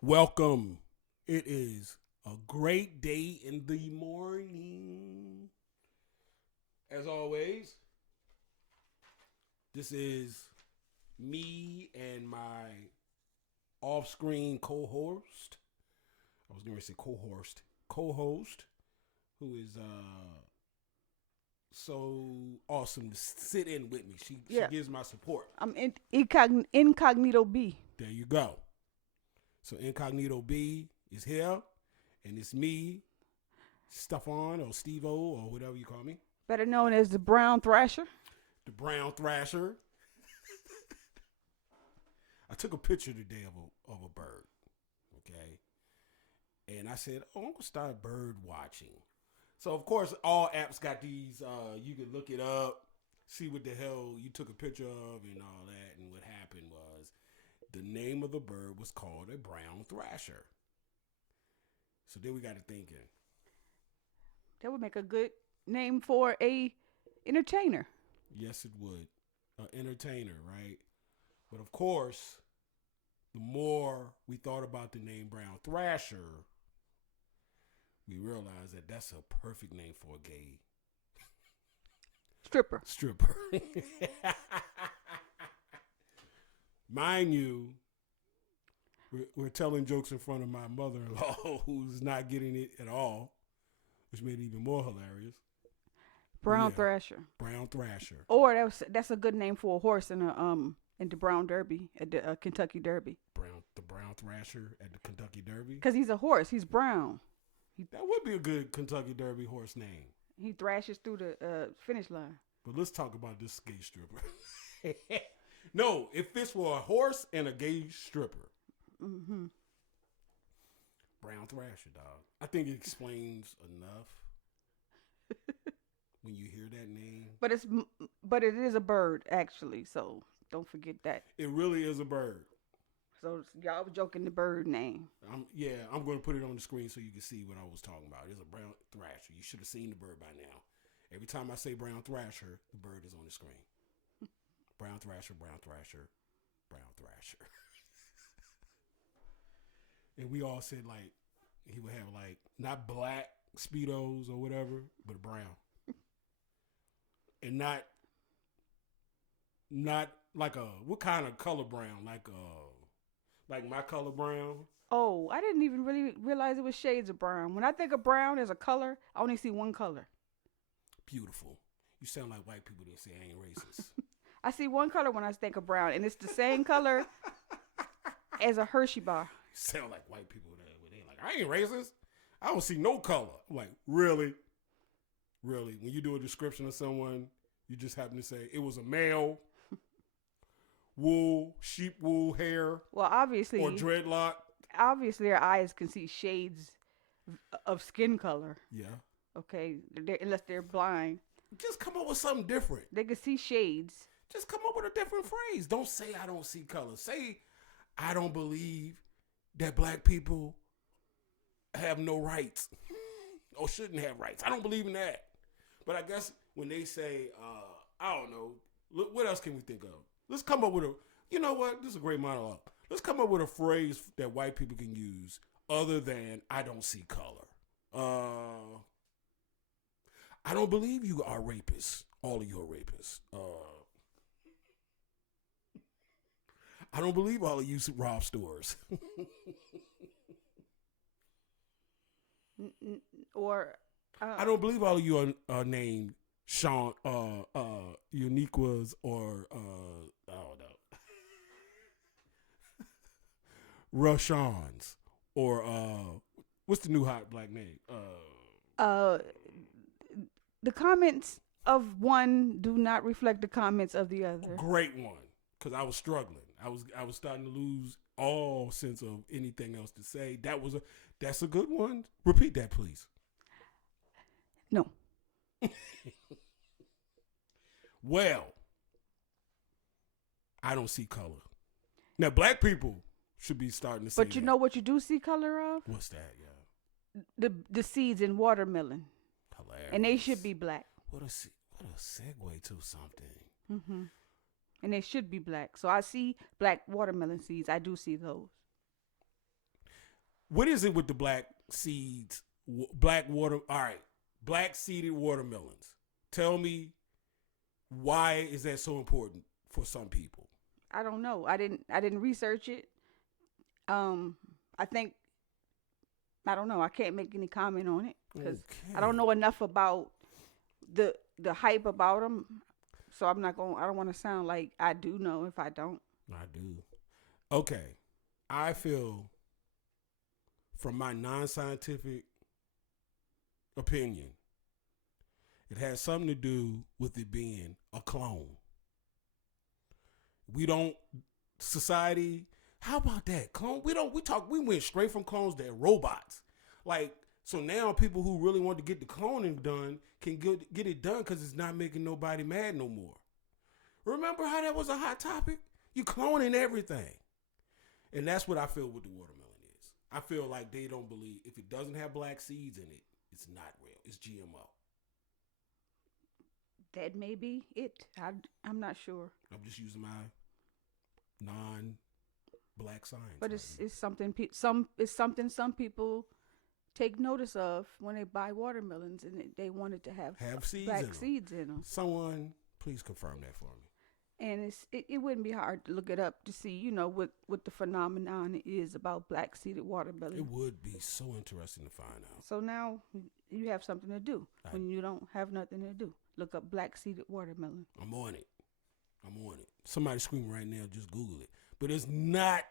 Welcome. It is a great day in the morning. As always, this is me and my off-screen co-host. I was going to say co-host, who is so awesome to sit in with me. She Yeah, gives my support. I'm incognito B. There you go. So Incognito B is here, and it's me, Stefan or Steve O or whatever you call me, Better known as the Brown Thrasher. the Brown Thrasher. I took a picture today of a bird, okay, and I said, "Oh, I'm gonna start bird watching." So of course, all apps got these. You can look it up, see what the hell you took a picture of, and all that. And what happened was, the name of the bird was called a brown thrasher. So then we got to thinking, That would make a good name for a entertainer. yes, it would, entertainer, right? But of course, the more we thought about the name Brown Thrasher, we realized that that's a perfect name for a gay Stripper. stripper. Mind you, we're telling jokes in front of my mother-in-law who's not getting it at all, which made it even more hilarious. But Brown yeah, Thrasher. Brown Thrasher. Or that's a good name for a horse in the Brown Derby at the Kentucky Derby. The Brown Thrasher at the Kentucky Derby. Cause he's a horse. He's brown. That would be a good Kentucky Derby horse name. He thrashes through the finish line. But let's talk about this gay stripper. No, it fits for a horse and a gay stripper. Mm-hmm. Brown Thrasher, dog. I think it explains enough when you hear that name. But it is a bird actually. So don't forget that. It really is a bird. So y'all was joking the bird name. I'm going to put it on the screen so you can see what I was talking about. It's a brown thrasher. You should have seen the bird by now. Every time I say brown thrasher, the bird is on the screen. Brown thrasher, brown thrasher, brown thrasher. And we all said like he would have like not black speedos or whatever, but brown, and not like a what kind of color brown? Like my color brown. Oh, I didn't even really realize it was shades of brown. When I think of brown as a color, I only see one color. Beautiful. You sound like white people that say I ain't racist. I see one color when I think of brown, and it's the same color as a Hershey bar. Sound like white people that they like I ain't racist. I don't see no color. I'm like really, really. When you do a description of someone, you just happen to say it was a male, sheep wool hair, Well, or dreadlock. obviously, our eyes can see shades of skin color. Yeah. Okay, unless they're blind, Just come up with something different. they can see shades. Just come up with a different phrase. Don't say I don't see color. Say I don't believe that black people have no rights or shouldn't have rights. I don't believe in that. But I guess when they say, I don't know, look, what else can we think of? Let's come up with you know what? This is a great monologue. Let's come up with a phrase that white people can use other than I don't see color. I don't believe you are rapists. All of you are rapists. I don't believe all of you rob stores. Or I don't believe all of you are named Sean, Uniquas, or I don't know, Rushans, or what's the new hot black name? uh, the comments of one do not reflect the comments of the other. Great one, because I was struggling. I was starting to lose all sense of anything else to say. That's a good one. Repeat that, please. No, Well, I don't see color. Now, black people should be starting to say but you that. know what you do see color of? What's that? Yeah, The seeds in watermelon, hilarious. and they should be black. What a segue to something. Hmm. And they should be black. So I see black watermelon seeds. I do see those. What is it with the black seeds, black water? All right, black seeded watermelons. Tell me, why is that so important for some people? I don't know. I didn't research it. I think I don't know. I can't make any comment on it because I don't know enough about the hype about them. So I'm not going. I don't want to sound like I do know if I don't. I do. Okay, I feel, from my non-scientific opinion, it has something to do with it being a clone. We don't society. How about that clone? We went straight from clones to robots. Like, so now people who really want to get the cloning done can get it done because it's not making nobody mad no more. Remember how that was a hot topic? You cloning everything. And that's what I feel with the watermelon is. I feel like they don't believe if it doesn't have black seeds in it, it's not real. It's GMO. That may be it. I'm not sure. I'm just using my non-black science. But it's something some people take notice of when they buy watermelons, and they want it to have seeds black seeds in them. Someone please confirm that for me. And it wouldn't be hard to look it up to see, what the phenomenon is about black seeded watermelon. It would be so interesting to find out. So now you have something to do when you don't have nothing to do. Look up black seeded watermelon. I'm on it. Somebody screaming right now, just Google it. But it's not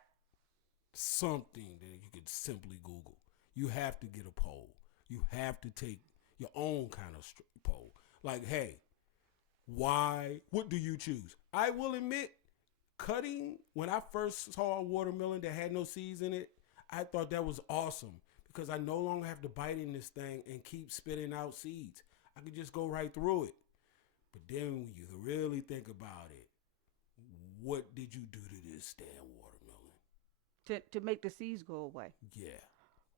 something that you could simply Google. You have to get a poll. You have to take your own kind of poll. Like, hey, what do you choose? I will admit, when I first saw a watermelon that had no seeds in it, I thought that was awesome because I no longer have to bite in this thing and keep spitting out seeds. I could just go right through it. But then when you really think about it, what did you do to this damn watermelon? To make the seeds go away. Yeah.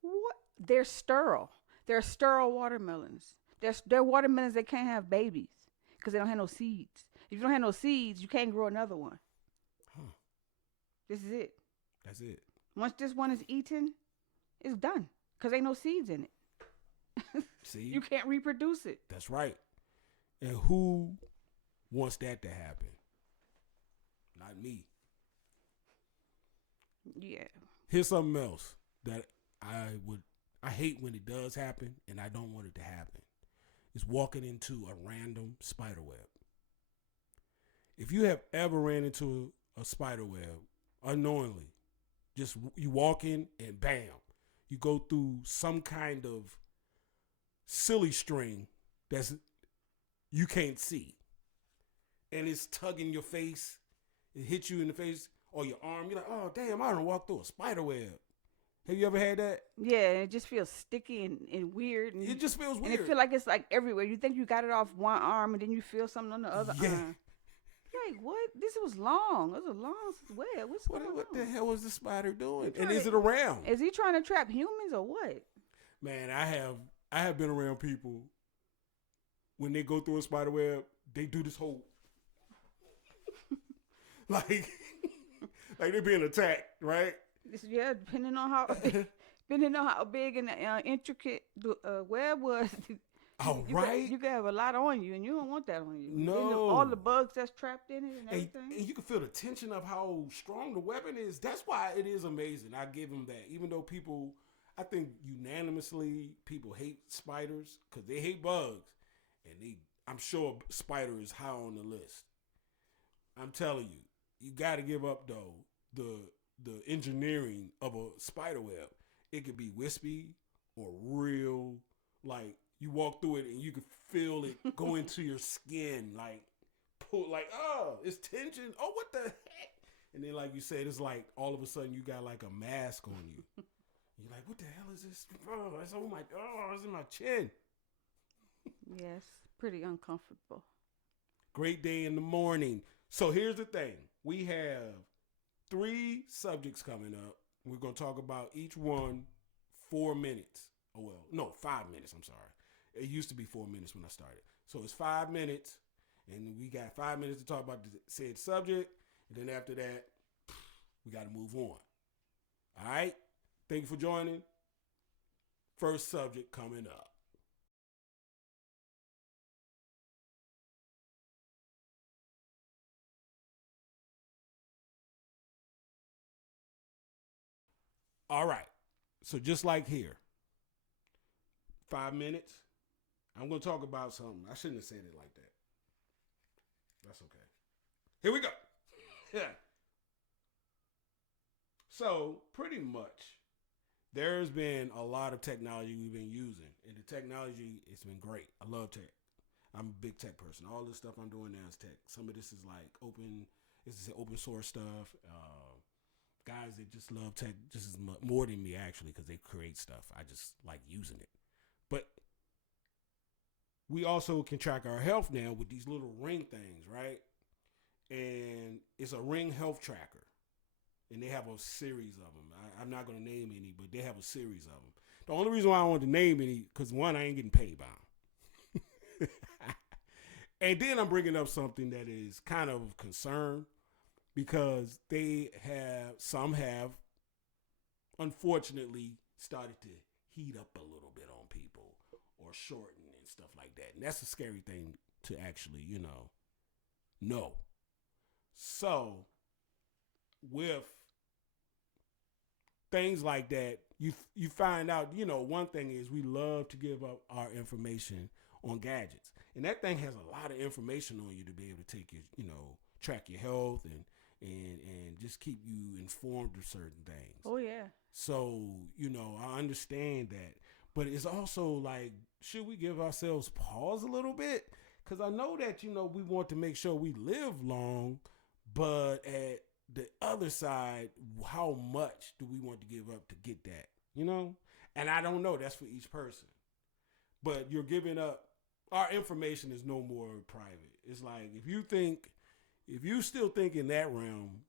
What? They're sterile. They're sterile watermelons. They're watermelons that can't have babies because they don't have no seeds. If you don't have no seeds, you can't grow another one. Huh. This is it. That's it. Once this one is eaten, it's done because ain't no seeds in it. See? You can't reproduce it. That's right. And who wants that to happen? Not me. Yeah. Here's something else that I hate when it does happen, and I don't want it to happen. It's walking into a random spider web. If you have ever ran into a spider web unknowingly, just you walk in and bam, you go through some kind of silly string that's you can't see, and it's tugging your face. It hits you in the face or your arm. You're like, oh damn, I done walked through a spider web. Have you ever had that? Yeah, it just feels sticky and weird. And it just feels weird. And it feels like it's like everywhere. You think you got it off one arm, and then you feel something on the other arm. You're like, what? This was long. It was a long web. What the hell was the spider doing? And is it around? Is he trying to trap humans or what? Man, I have been around people when they go through a spider web, they do this whole like they're being attacked, right? Yeah, depending on how big and intricate the web was. Oh, right. You could have a lot on you, and you don't want that on you. No. All the bugs that's trapped in it and everything. And you can feel the tension of how strong the weapon is. That's why it is amazing. I give them that. Even though people, I think unanimously, people hate spiders because they hate bugs. And I'm sure spider is high on the list. I'm telling you, you got to give up, though, the engineering of a spider web. It could be wispy or real, like, you walk through it and you can feel it go into your skin, like pull, like, oh, it's tension. Oh, what the heck? And then, like you said, it's like all of a sudden you got like a mask on you. You're like, what the hell is this? Oh, it's in my chin. Yes, pretty uncomfortable. Great day in the morning. So here's the thing: we have 3 subjects coming up. We're gonna talk about each one 4 minutes. Oh well, no, 5 minutes. I'm sorry. It used to be 4 minutes when I started. So it's 5 minutes, and we got 5 minutes to talk about the said subject. And then after that, we got to move on. All right? Thank you for joining. First subject coming up. All right. So just like here, 5 minutes. I'm going to talk about something. I shouldn't have said it like that. That's okay. Here we go. Yeah. So pretty much, there's been a lot of technology we've been using, and the technology it's been great. I love tech. I'm a big tech person. All this stuff I'm doing now is tech. Some of this is like open source stuff. Guys that just love tech just as much, more than me actually, because they create stuff. I just like using it. But we also can track our health now with these little ring things, right? And it's a ring health tracker. And they have a series of them. I'm not going to name any, but they have a series of them. The only reason why I wanted to name any, because one, I ain't getting paid by them. And then I'm bringing up something that is kind of concern, because some have, unfortunately, started to heat up a little bit on people or shorten and stuff like that. And that's a scary thing to actually, know. So, with things like that, you find out, one thing is we love to give up our information on gadgets. And that thing has a lot of information on you to be able to take your, track your health and just keep you informed of certain things. Oh, yeah. So, I understand that. But it's also like, should we give ourselves pause a little bit? Because I know that, we want to make sure we live long, but at the other side, how much do we want to give up to get that? And I don't know. That's for each person. But you're giving up. Our information is no more private. It's like if you still think in that realm,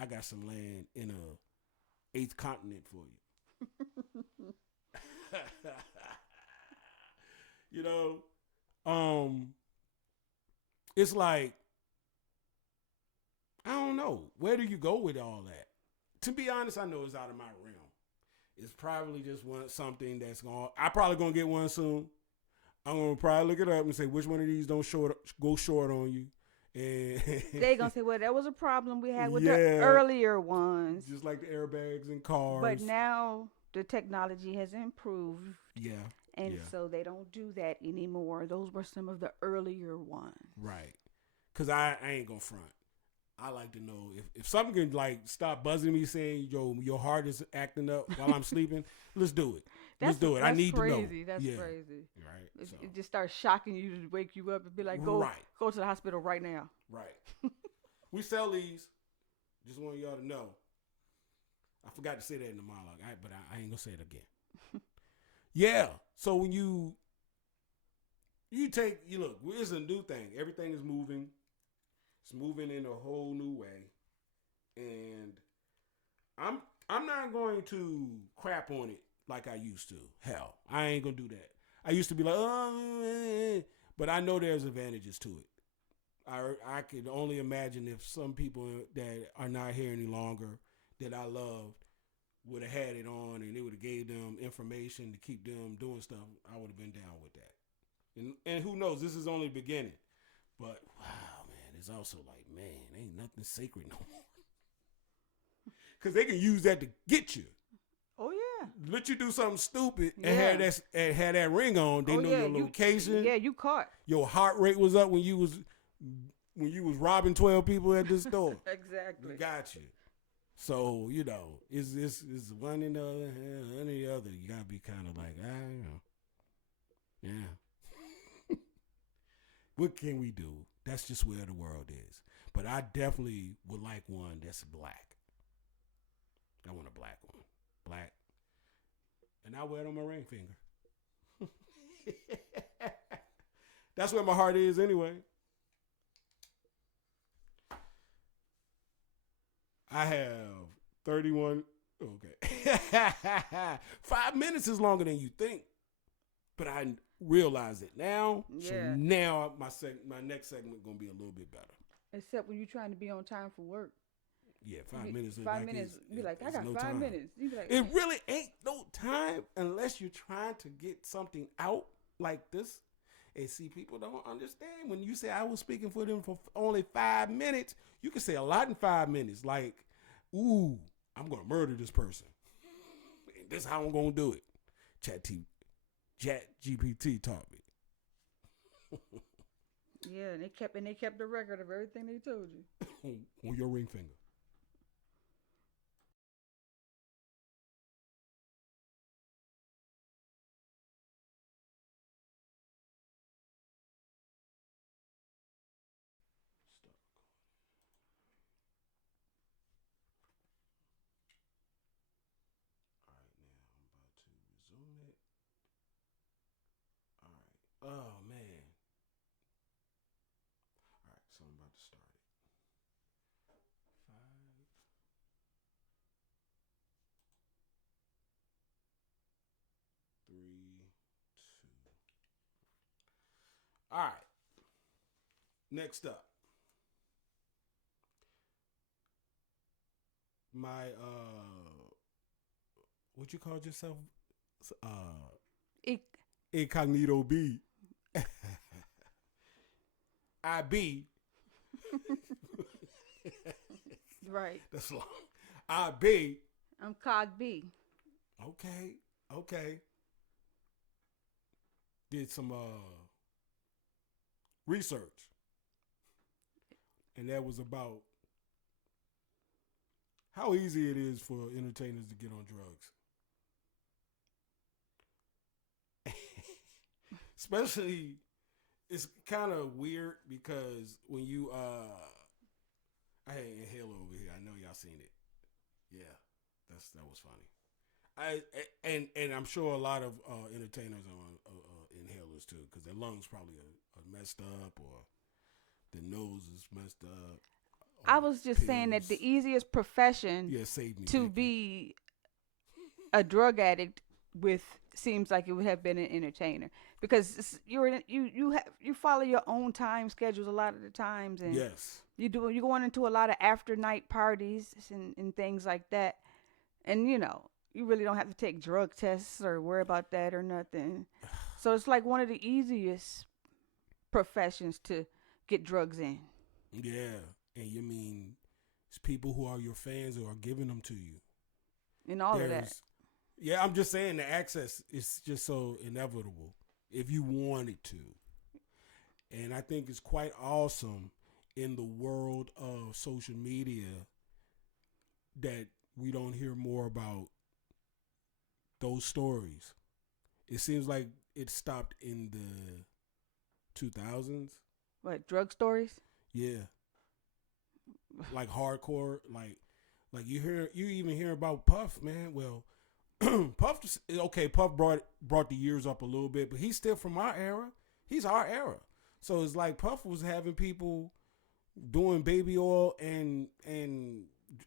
I got some land in a 8th continent for you. It's like, I don't know. Where do you go with all that? To be honest, I know it's out of my realm. It's probably just something that's I'm probably going to get one soon. I'm going to probably look it up and say, which one of these don't go short on you? And they're going to say, well, that was a problem we had with the earlier ones. Just like the airbags in cars. But now the technology has improved. Yeah. And so they don't do that anymore. Those were some of the earlier ones. Right. Because I ain't going to front. I like to know if something can like stop buzzing me saying, your heart is acting up while I'm sleeping, let's do it. Let's do it. I need crazy. to know. That's crazy. Right. It just starts shocking you to wake you up and be like, go to the hospital right now. Right. We sell these. Just want y'all to know. I forgot to say that in the monologue, but I ain't going to say it again. Yeah. So when you look, it's a new thing. Everything is moving. It's moving in a whole new way. And I'm not going to crap on it like I used to. Hell, I ain't going to do that. I used to be like, but I know there's advantages to it. I could only imagine if some people that are not here any longer that I loved would have had it on and it would have gave them information to keep them doing stuff, I would have been down with that. And who knows, this is only the beginning. But wow, man, it's also like, man, ain't nothing sacred no more. Because they can use that to get you. Oh, yeah. Let you do something stupid and have that ring on. They know your location. You caught. Your heart rate was up when you was robbing 12 people at the store. Exactly. We got you. So, it's one and the other, and the other. You got to be kind of like, yeah. What can we do? That's just where the world is. But I definitely would like one that's black. I want a black one. Black. And I wear it on my ring finger. That's where my heart is anyway. I have 31. Okay. 5 minutes is longer than you think. But I realize it now. Yeah. So now my next segment going to be a little bit better. Except when you're trying to be on time for work. Yeah, 5 minutes. 5 minutes. Be like, I got no 5 minutes. You be like, it really ain't no time unless you're trying to get something out like this. And see, people don't understand when you say I was speaking for them for only 5 minutes. You can say a lot in 5 minutes. Like, ooh, I'm gonna murder this person. And this is how I'm gonna do it. Chat GPT taught me. yeah, and they kept the record of everything they told you. On your ring finger. All right, now I'm about to resume it. All right. Oh man. All right, so I'm about to start it. 5, 3, 2. All right. Next up. My what you called yourself? It, Incognito B. IB. right. That's long. IB. I'm Cog B. Okay. Did some research. And that was about how easy it is for entertainers to get on drugs. Especially, it's kind of weird because when you I had Inhaler over here. I know y'all seen it. Yeah, that was funny. And I'm sure a lot of entertainers are on inhalers too, because their lungs probably are messed up or their nose is messed up. I was just saying that the easiest profession to be a drug addict with seems like it would have been an entertainer, because you follow your own time schedules a lot of the times, and yes, you're going into a lot of after night parties and things like that, and you really don't have to take drug tests or worry about that or nothing. So it's like one of the easiest professions to get drugs in. Yeah, and you mean it's people who are your fans who are giving them to you, and all of that. Yeah, I'm just saying the access is just so inevitable if you wanted to. And I think it's quite awesome in the world of social media that we don't hear more about those stories. It seems like it stopped in the 2000s. What, drug stories? Yeah. Like hardcore, like you even hear about Puff, man. Well, Puff, okay, Puff brought the years up a little bit, but he's still from our era. He's our era. So it's like Puff was having people doing baby oil and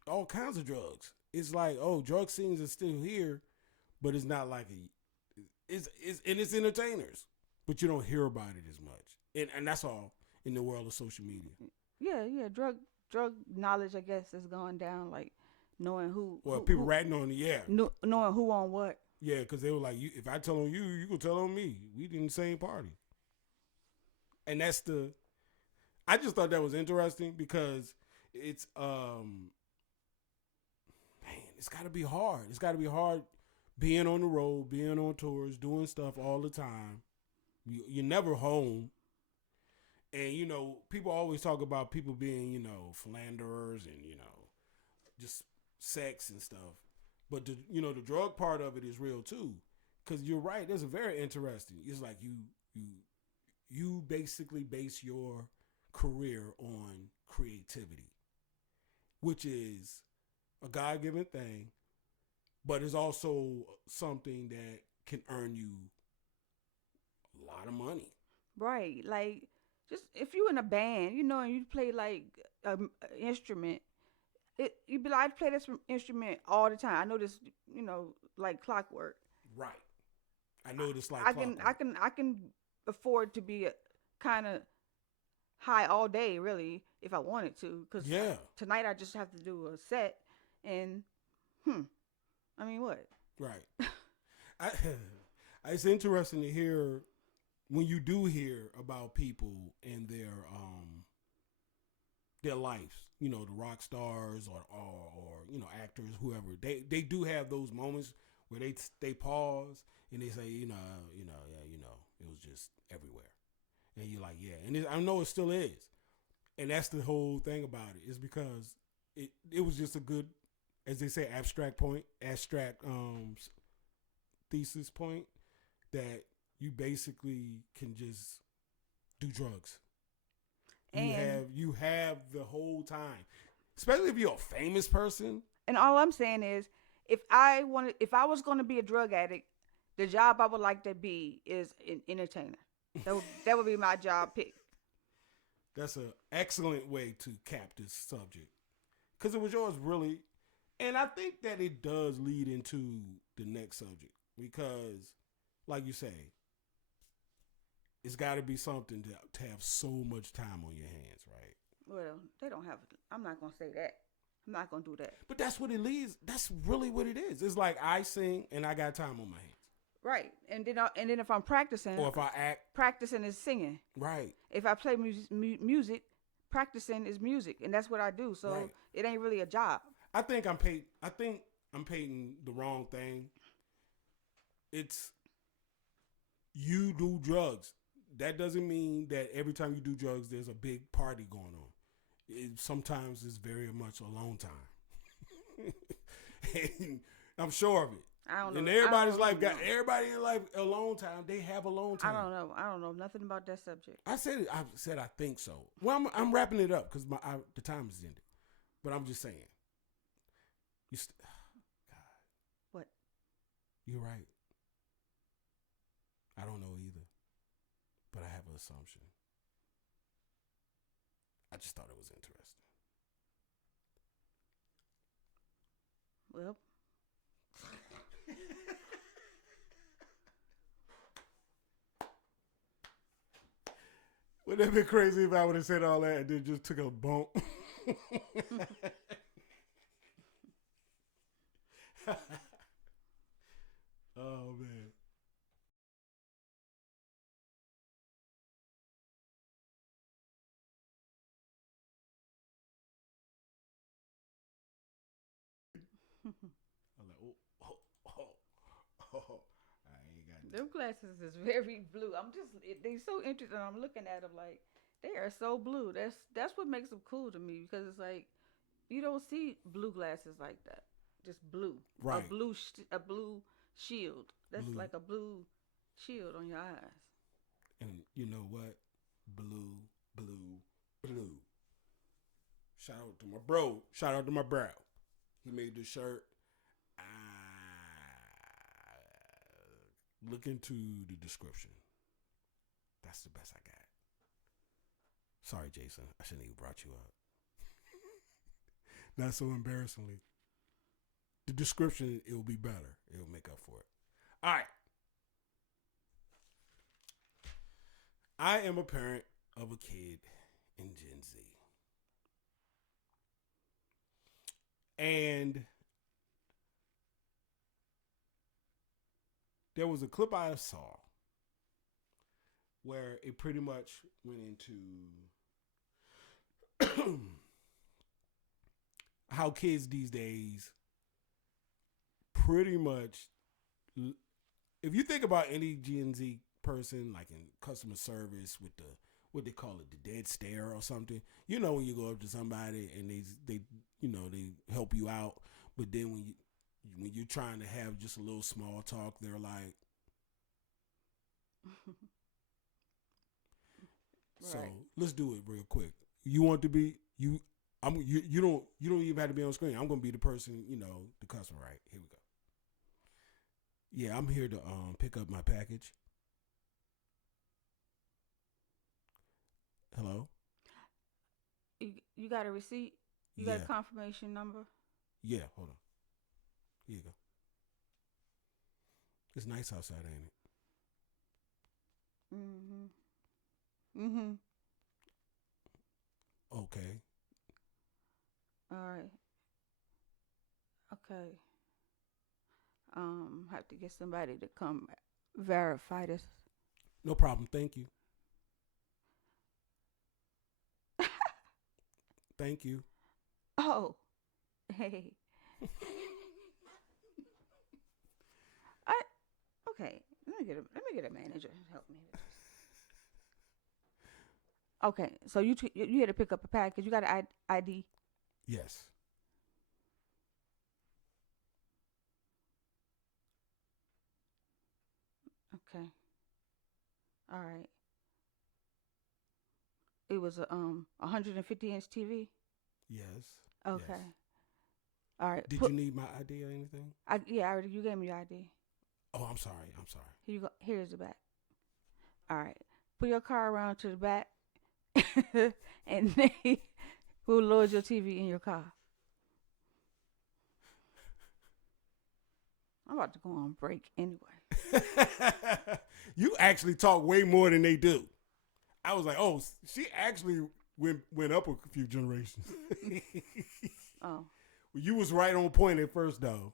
all kinds of drugs. It's like, oh, drug scenes are still here, but it's not like it's entertainers, but you don't hear about it as much. And that's all in the world of social media. Yeah, drug knowledge, I guess, has gone down, like knowing who. Well, people ratting on it, yeah. Knowing who on what. Yeah, because they were like, if I tell on you, you can tell on me. We in the same party. And that's I just thought that was interesting because it's, it's got to be hard. It's got to be hard being on the road, being on tours, doing stuff all the time. You're never home. And, people always talk about people being, philanderers and, just sex and stuff. But, the drug part of it is real, too. Because you're right. That's very interesting. It's like you basically base your career on creativity, which is a God-given thing, but it's also something that can earn you a lot of money. Right. Like, just if you in a band, and you play like an instrument, you be like, I play this instrument all the time. I know this, like clockwork. Right. I know this like I clockwork. I can afford to be kind of high all day, really, if I wanted to. Because Yeah. tonight I just have to do a set, and I mean, what? Right. I, it's interesting to hear when you do hear about people and their lives. You know, the rock stars or you know, actors, whoever. They do have those moments where they pause and they say, it was just everywhere. And you're like, yeah. And I know it still is. And that's the whole thing about it, is because it was just a good, as they say, abstract thesis point, that you basically can just do drugs. You have the whole time, especially if you're a famous person. And all I'm saying is, if I was going to be a drug addict, the job I would like to be is an entertainer. That would be my job pick. That's an excellent way to cap this subject, because it was yours, really. And I think that it does lead into the next subject, because, like you say, it's got to be something to have so much time on your hands, right? Well, they don't have. I'm not gonna say that. I'm not gonna do that. But that's what it leads. That's really what it is. It's like I sing and I got time on my hands. Right, and then if I'm practicing, or if I act, practicing is singing. Right. If I play music, practicing is music, and that's what I do. So Right. It ain't really a job. I think I'm painting the wrong thing. It's, you do drugs. That doesn't mean that every time you do drugs, there's a big party going on. Sometimes it's very much alone time. And I'm sure of it. I don't know. And everybody's life everybody in life alone time. They have alone time. I don't know nothing about that subject. I said I think so. Well, I'm wrapping it up because the time is ended. But I'm just saying. God. What? You're right. I don't know either, but I have an assumption. I just thought it was interesting. Well. Wouldn't it have been crazy if I would have said all that and then just took a bump? Oh, man. I'm like, I ain't got Them glasses is very blue. They so interesting. I'm looking at them like they are so blue. That's what makes them cool to me, because it's like you don't see blue glasses like that. Just blue. Right. A blue shield. That's Blue. like a blue shield on your eyes. And you know what? Blue. Shout out to my bro. Shout out to my bro. He made the shirt. Look into the description. That's the best I got. Sorry, Jason. I shouldn't even brought you up. Not so embarrassingly. The description, it will be better. It will make up for it. All right. I am a parent of a kid in Gen Z. And there was a clip I saw where it pretty much went into how kids these days pretty much, if you think about any Gen Z person, like in customer service with what they call it, the dead stare or something. You know, when you go up to somebody and they help you out, but then when you're trying to have just a little small talk, they're like, Right. So let's do it real quick. You want to be you? You don't even have to be on screen. I'm gonna be the person, the customer. Right, here we go. Yeah, I'm here to pick up my package. Hello? You got a receipt? You got a confirmation number? Yeah, hold on. Here you go. It's nice outside, ain't it? Mm-hmm. Okay. All right. Okay. Have to get somebody to come verify this. No problem. Thank you. Thank you. Oh, hey. I okay. Let me get a manager to help me with this. Okay, so you had to pick up a package. You got an ID. Yes. Okay. All right. It was a 150-inch TV. Yes. Okay. Yes. All right. Did you need my ID or anything? Yeah, I already, you gave me your ID. Oh, I'm sorry. I'm sorry. Here you go. Here's the back. All right. Put your car around to the back, and they will load your TV in your car. I'm about to go on break anyway. You actually talk way more than they do. I was like, oh, she actually went up a few generations. Oh. You was right on point at first, though.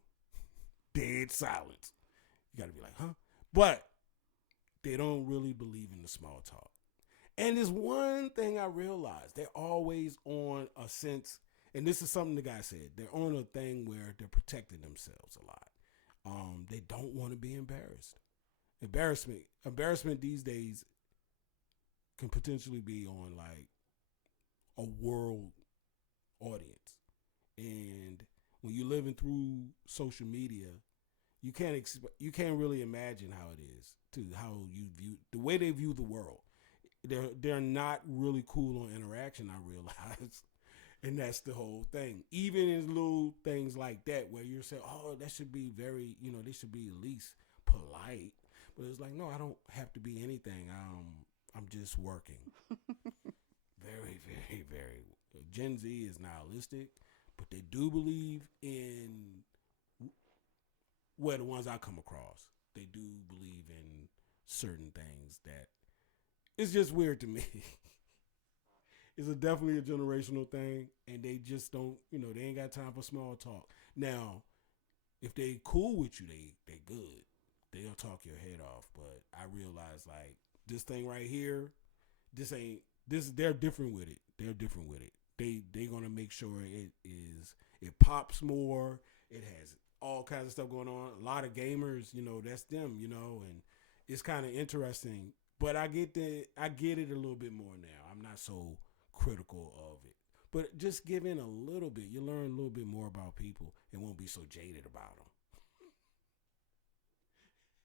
Dead silence. You got to be like, huh? But they don't really believe in the small talk. And there's one thing I realized. They're always on a sense, and this is something the guy said, they're on a thing where they're protecting themselves a lot. They don't want to be embarrassed. Embarrassment these days can potentially be on like a world audience. And when you're living through social media, you can't really imagine how it is to how you view the way they view the world. They're not really cool on interaction, I realize. And that's the whole thing. Even in little things like that where you're saying, oh, that should be very, they should be at least polite. But it's like, no, I don't have to be anything. I'm just working. Very, very, very. Gen Z is nihilistic, but they do believe in, well, the ones I come across, they do believe in certain things that it's just weird to me. It's definitely a generational thing, and they just don't, they ain't got time for small talk. Now, if they cool with you, they good. They'll talk your head off. But I realize, like, this thing right here, they're different with it. They're different with it. They gonna make sure it pops more. It has all kinds of stuff going on. A lot of gamers, that's them, and it's kind of interesting. But I get it a little bit more now. I'm not so critical of it. But just give in a little bit. You learn a little bit more about people and won't be so jaded about them.